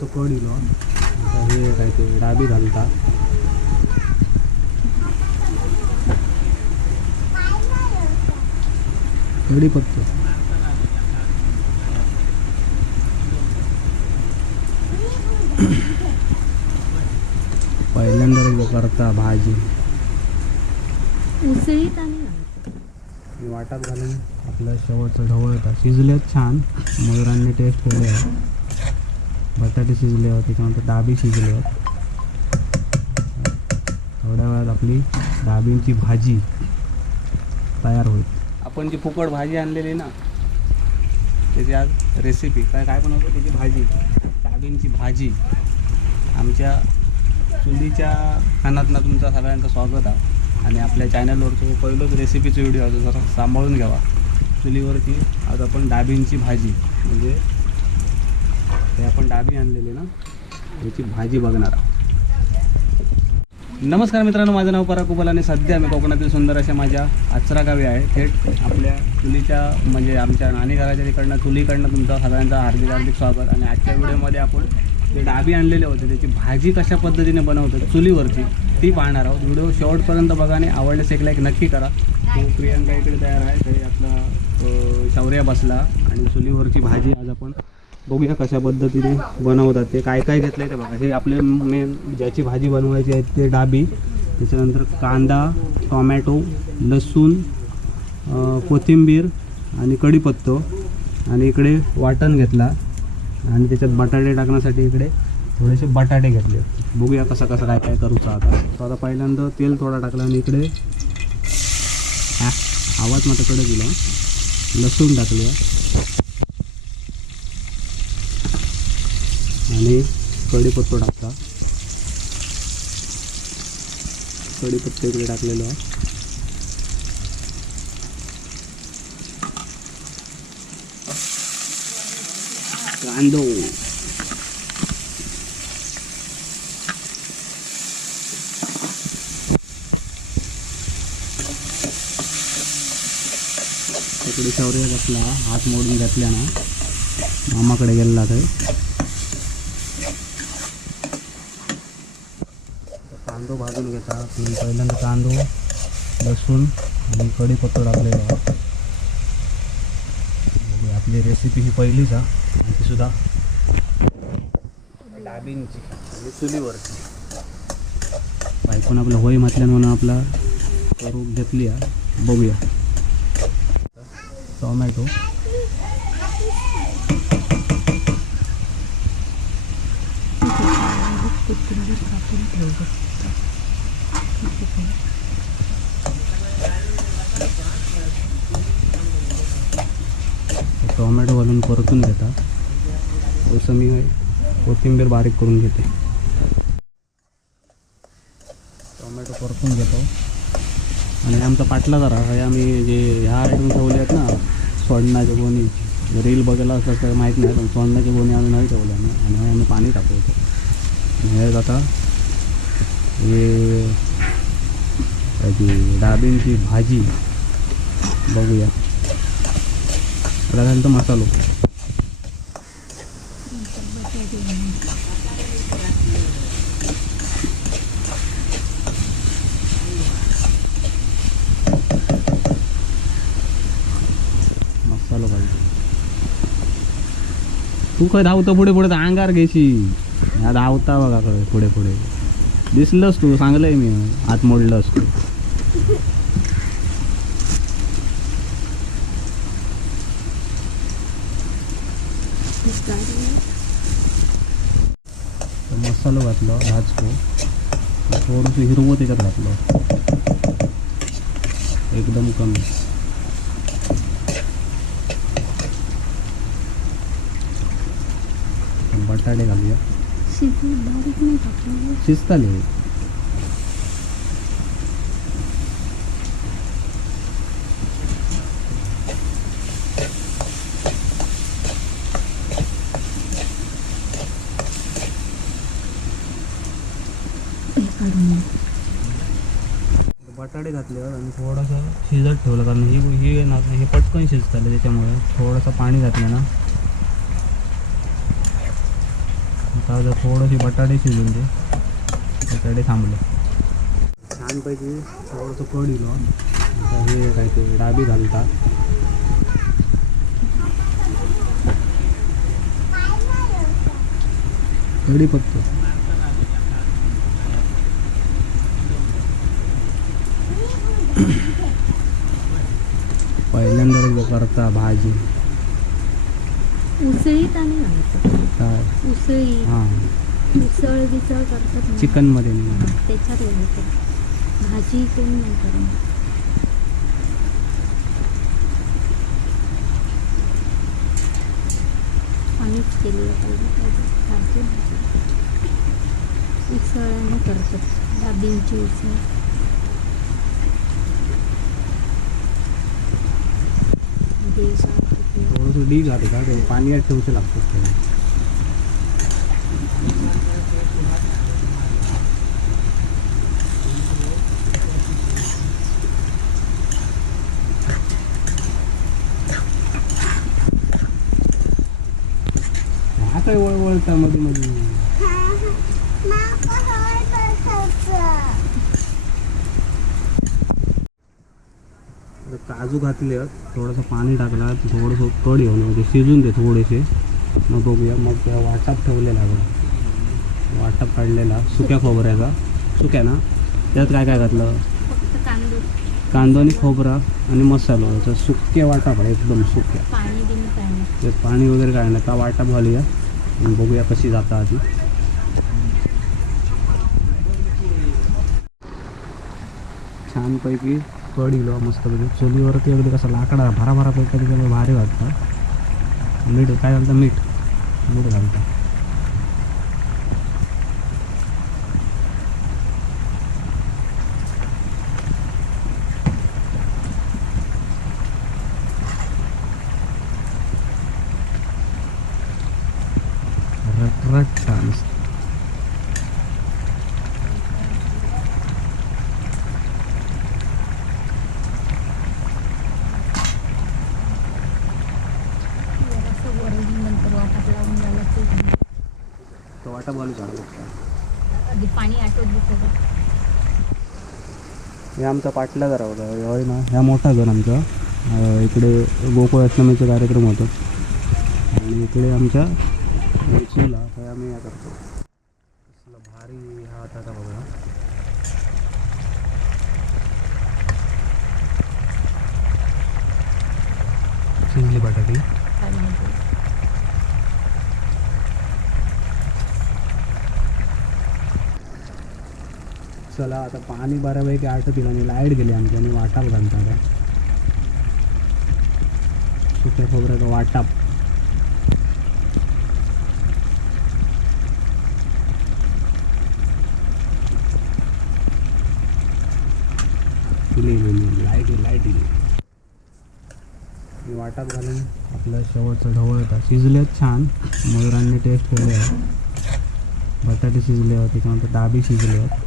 तो कड इलो आता हे काय ते डाबी घालता. कढीपत्तो पहिल्यांदा करता भाजी. उसळीत आणि वाटात घालून आपलं शेवटचं ढवळ होता शिजलेत छान. मजुरांनी टेस्ट केले आहे. बटाटे शिजले आहेत त्याच्यानंतर डाबी शिजले आहेत थोड्या वेळात आपली डाबींची भाजी तयार होईल. आपण जी फुकट भाजी आणलेली ना त्याची आज रेसिपी काय काय बनवतो त्याची भाजी. डाबींची भाजी. आमच्या चुलीच्या खानातनं तुमचं सगळ्यांचं स्वागत आहे. आणि आपल्या चॅनलवरचं पहिलंच रेसिपीचं व्हिडिओ आहे जरा सांभाळून घ्यावा. चुलीवरती आज आपण डाबींची भाजी म्हणजे हे आपण डाबी आणलेले ना याची भाजी बघणार आहोत. नमस्कार मित्रांनो माझं नाव परा कुबल आणि सध्या मी कोकणातील सुंदर अशा माझ्या आचरा गावी आहे. थेट आपल्या चुलीच्या म्हणजे आमच्या नाणी घराच्या तिकडनं चुलीकडनं तुमचा सगळ्यांचा हार्दिक हार्दिक स्वागत. आणि आजच्या व्हिडिओमध्ये आपण जे डाबी आणलेले होते त्याची भाजी कशा पद्धतीने बनवतात चुलीवरची ती पाहणार आहोत. व्हिडिओ शेवटपर्यंत बघा आणि आवडल्यास एक लाईक नक्की करा. तो प्रियांका इकडे तयार आहे तरी आपला शौर्य शौर्या बसला आणि चुलीवरची भाजी आज आपण बघूया कशा पद्धतीने बनवतात ते काय काय घेतलं आहे ते बघा. हे आपले मेन ज्याची भाजी बनवायची आहे ते डाबी त्याच्यानंतर कांदा टोमॅटो लसूण कोथिंबीर आणि कढीपत्तो आणि इकडे वाटण घेतला आणि त्याच्यात बटाटे टाकण्यासाठी इकडे थोडेसे बटाटे घेतले. बघूया कसं कसं काय काय करूचा आता. तो आता पहिल्यांदा तेल थोडा टाकला आणि इकडे आवाज माझ्याकडे दिला. लसूण टाकले. आणि कढीपत्तो टाकता कढीपत्तो इकडे टाकलेलो आहे. कांदो. तिकडे शौर्य बसला हात मोडून घेतल्या ना मामाकडे गेलेला तर कांदो भाजून घेता. पहिल्यांदा कांदो लसूण आणि कढीपत्तो टाकलेला आहे. आपली रेसिपी ही पहिलीच आहे ती सुद्धा. डाबींची म्हणजे चुलीवरची. बायकोन आपलं होई म्हटल्यानं म्हणून आपला करून घेतली आहे बघूया. टोमॅटो. कोथिंबीर टोमॅटो घालून परतून घेता. जसं मी कोथिंबीर बारीक करून घेते. टोमॅटो परतून घेतो. आणि आमचा पाटला जरा हे आम्ही जे ह्या आयटम ठेवले आहेत ना सोडण्याचे गोणी रील बघायला असं तर माहीत नाही पण सोडण्याचे गोणी आम्ही नाही ठेवले. आणि आम्ही पाणी टाकवतो हे जाता हे काय डाबींची भाजी बघूया आता तर मसालो। मसालो घालतो तू काय धावतो पुढे पुढे तर अंगार घेशी धावता बघा कडे पुढे पुढे दिसलंस तू चांगलंय मी. आत मोडलंस तू मसालो घातलो भाजको थोडंसं हिरवं त्याच्यात घातलं. एकदम कमी. बटाटे घालूया. बारीक नाही शिजताले. हे. बटाटे घातल्यावर आणि थोडंसं शिजत ठेवलं. कारण ही ही ना हे पटकन शिजताले त्याच्यामुळे. थोडंसं पाणी घातलं ना. आता जर थोडंशी बटाटे शिजून दे. बटाटे थांबले. छानपैकी थोडंसं कड दिलो आता हे काय ते डाबी घालतात. कडी फक्त पहिल्यांदा करता भाजी. उसळीत आणि उसळी हां. उसळ बिसळ करतात ना. चिकनमध्ये हा, त्याच्यात घालायचं. भाजी कोण नाही करत आम्हीच केली पाहिजे भाजी. भाजी उसळ आणि करतात. डाबींची उसळ. किती थोडंसं डी झालं का पाणी ठेवूचं लागतं त्याला. वळवळता मध्ये मध्ये काजू घातले थोडंसं पाणी टाकला थोडंसं कड येऊन म्हणजे शिजून दे थोडेसे. मग बघूया मग त्या वाटाप ठेवलेला बघा. वाटाप काढलेला सुक्या खोबऱ्याचा. सुक्या ना? त्यात काय काय घातलं? कांदो आणि खोबरा आणि मसाला. याचा सुके वाटाप आहे एकदम सुक्या. त्यात पाणी वगैरे काय नाही. का वाटाप घालूया आणि बघूया कशी जाता आधी. छानपैकी कड इलो मस्तपैकी चुलीवरती अगदी कसा लाकडा भरा भरा पैकी त्याच्यामुळे भारी वाटतं मीठ काय घालतं मीठ मीठ घालतं आधी पाणी हे आमचा पाटला जरा होता. होय ना ह्या मोठा घर आमचा. इकडे गोकुळ अष्टमीचा कार्यक्रम होतो. आणि इकडे आमच्या चुला हे आम्ही या करतो. कसला भारी हा आता बघा. शिजली बटाटी. चला आता पाणी बऱ्यापैकी आटतील आणि लाइट गेली आमची आणि वाटाप घालता आता सुक्या खोबऱ्याचा वाटाप लाइट लाइट वाटाप घालून आपलं शेवटचं ढवळ होता शिजलेत छान. मयुरांनी टेस्ट केले आहे बटाटे शिजले होते त्याच्यानंतर डाबी शिजले आहेत.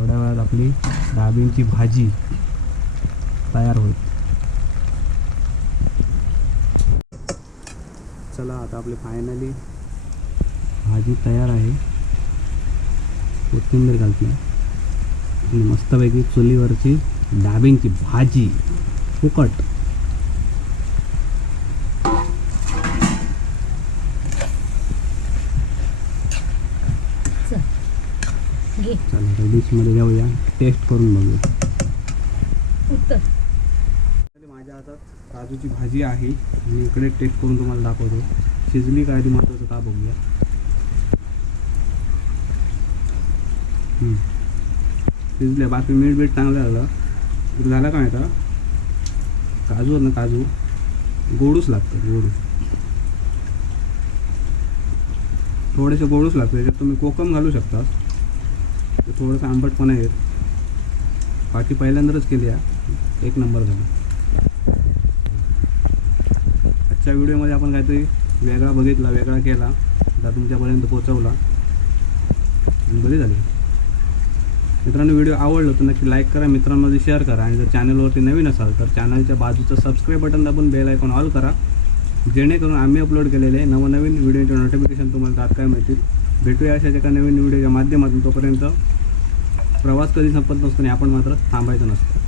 थोड्या वेळात आपली डाबींची भाजी तयार होईल. चला आता आपली फायनली भाजी तयार आहे. कोथिंबीर घालते. आणि मस्तपैकी चुलीवरची डाबींची भाजी फुकट घे चला आता डिशमध्ये घेऊया टेस्ट करून बघूया. उत्तर. माझ्या हातात काजूची भाजी आहे. आणि इकडे टेस्ट करून तुम्हाला दाखवतो. शिजली काय ती महत्वाचं का बघूया. हम्म. शिजले. बाकी मीठ बीठ चांगलं झालं. झालं काय आता? काजू ना काजू. गोडूच लागतं गोडूस. थोडेसे गोडूच लागतं त्याच्यात तुम्ही कोकम घालू शकता. ते थोडंसं आंबटपणा आहे बाकी पहिल्यांदाच केली आहे एक नंबर झाला. आजच्या व्हिडिओमध्ये आपण काहीतरी वेगळा बघितला वेगळा केला. आता तुमच्यापर्यंत पोहोचवला. आणि बरी झाली. मित्रांनो व्हिडिओ आवडलो तर नक्की लाईक करा. मित्रांमध्ये शेअर करा. आणि जर चॅनलवरती नवीन असाल तर चॅनलच्या बाजूचं सबस्क्राईब बटन दाबून बेल आयकॉन ऑल करा. जेणेकरून आम्ही अपलोड केलेले नवनवीन व्हिडिओचे नोटिफिकेशन तुम्हाला तात्काळ मिळतील. भेटूया अशाच एका नवीन व्हिडिओच्या माध्यमातून तोपर्यंत. प्रवास कधी संपत नसतो आणि आपण मात्र थांबायचं नसतं.